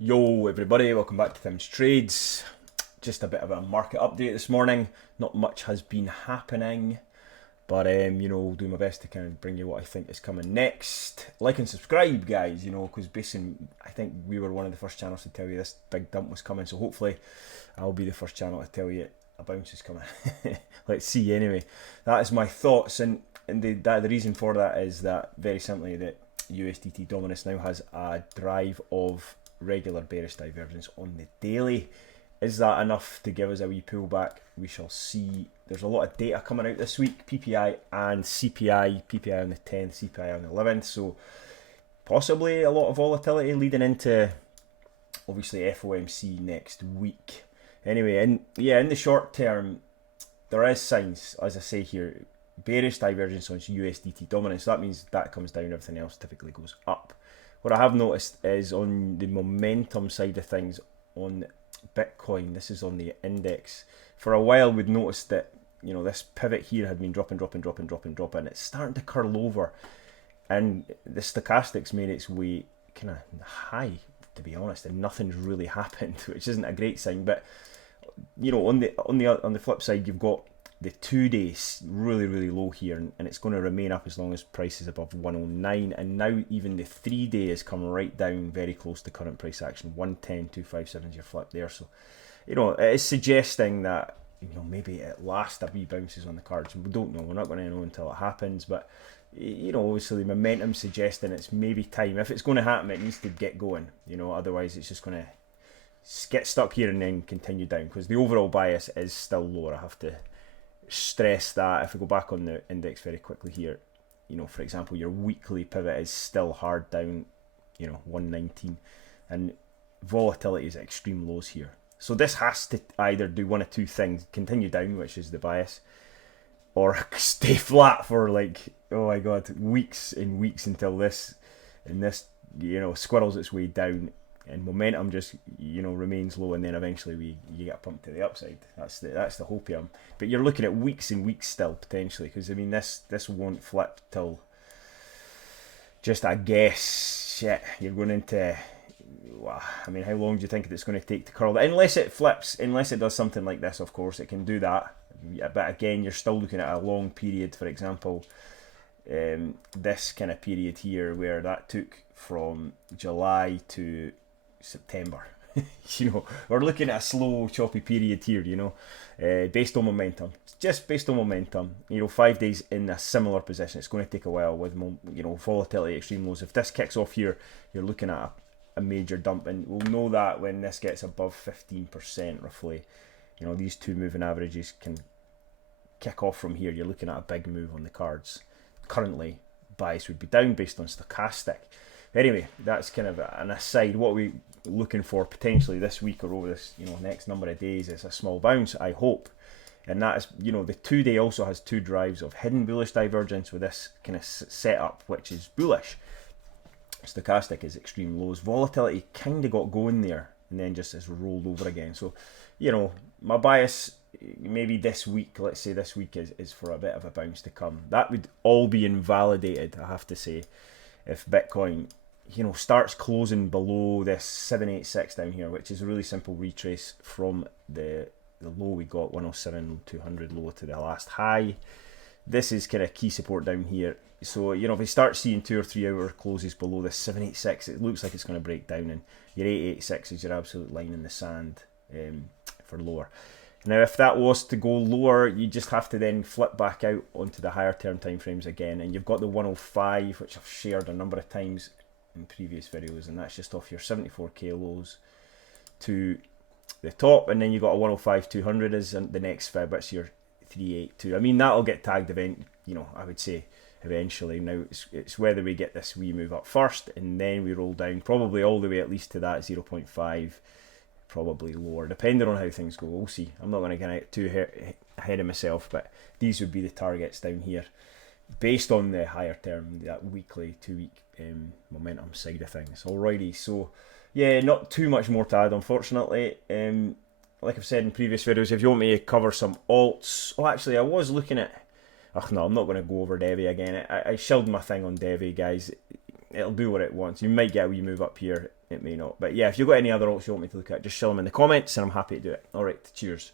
Yo everybody, welcome back to Tim's Trades. Just a bit of a market update this morning. Not much has been happening, but we'll do my best to kind of bring you what I think is coming next. Like and subscribe, guys, because basically I think we were one of the first channels to tell you this big dump was coming, so hopefully I'll be the first channel to tell you a bounce is coming. Let's see anyway. That is my thoughts, and the reason for that is that very simply that USDT dominance now has a drive of regular bearish divergence on the daily. Is that enough to give us a wee pullback? We shall see. There's a lot of data coming out this week, PPI and CPI, PPI on the 10th, CPI on the 11th, so possibly a lot of volatility leading into obviously FOMC next week. Anyway, in the short term, there is signs, as I say here, bearish divergence on USDT dominance. That means that comes down, everything else typically goes up. What I have noticed is on the momentum side of things on Bitcoin, this is on the index. For a while we'd noticed that, this pivot here had been dropping. It's starting to curl over. And the stochastics made its way kind of high, to be honest, and nothing's really happened, which isn't a great sign. But on the flip side, you've got the 2 days really low here, and it's going to remain up as long as price is above 109. And now even the 3 day has come right down very close to current price action. 110.257 is your flip there. So it is suggesting that maybe at last a wee bounces on the cards. We don't know, we're not going to know until it happens, but obviously the momentum suggesting it's maybe time. If it's going to happen, it needs to get going, otherwise it's just going to get stuck here and then continue down, because the overall bias is still lower. I have to stress that. If we go back on the index very quickly here, for example, your weekly pivot is still hard down, 119, and volatility is at extreme lows here. So this has to either do one of two things: continue down, which is the bias, or stay flat for oh my god, weeks and weeks until this squirrels its way down and momentum just remains low, and then eventually you get pumped to the upside. That's the hope here. But you're looking at weeks and weeks still potentially, because this won't flip till, just a guess, shit, you're going into, how long do you think it's going to take to curl? Unless it flips, unless it does something like this, of course it can do that. But again, you're still looking at a long period. For example, this kind of period here, where that took from July to September. We're looking at a slow, choppy period here, based on momentum. Just based on momentum. 5 days in a similar position. It's going to take a while with volatility, extreme lows. If this kicks off here, you're looking at a major dump, and we'll know that when this gets above 15% roughly. These two moving averages can kick off from here. You're looking at a big move on the cards. Currently, bias would be down based on stochastic. Anyway, that's kind of an aside. What we're looking for potentially this week or over this next number of days is a small bounce, I hope. And that is, the 2 day also has two drives of hidden bullish divergence with this kind of setup, which is bullish. Stochastic is extreme lows. Volatility kind of got going there and then just has rolled over again. So, my bias maybe this week, let's say this week is for a bit of a bounce to come. That would all be invalidated, I have to say, if Bitcoin starts closing below this 786 down here, which is a really simple retrace from the low we got, 107.200 low to the last high. This is kind of key support down here. So if we start seeing 2 or 3 hour closes below this 786, it looks like it's going to break down, and your 886 is your absolute line in the sand for lower. Now, if that was to go lower, you just have to then flip back out onto the higher term timeframes again, and you've got the 105, which I've shared a number of times in previous videos, and that's just off your 74k lows to the top, and then you've got a 105.200 as the next fib, which your 382. That'll get tagged I would say eventually. Now it's whether we get this wee move up first and then we roll down, probably all the way at least to that 0.5, probably lower, depending on how things go. We'll see. I'm not going to get out too ahead of myself, but these would be the targets down here based on the higher term, that weekly, 2 week momentum side of things. Alrighty, so yeah, not too much more to add, unfortunately. Like I've said in previous videos, if you want me to cover some alts, actually I was looking at, no, I'm not going to go over Devi again. I shelled my thing on Devi, guys. It'll do what it wants. You might get a wee move up here. it may not. But yeah, if you've got any other alts you want me to look at, just show them in the comments and I'm happy to do it. Alright, cheers.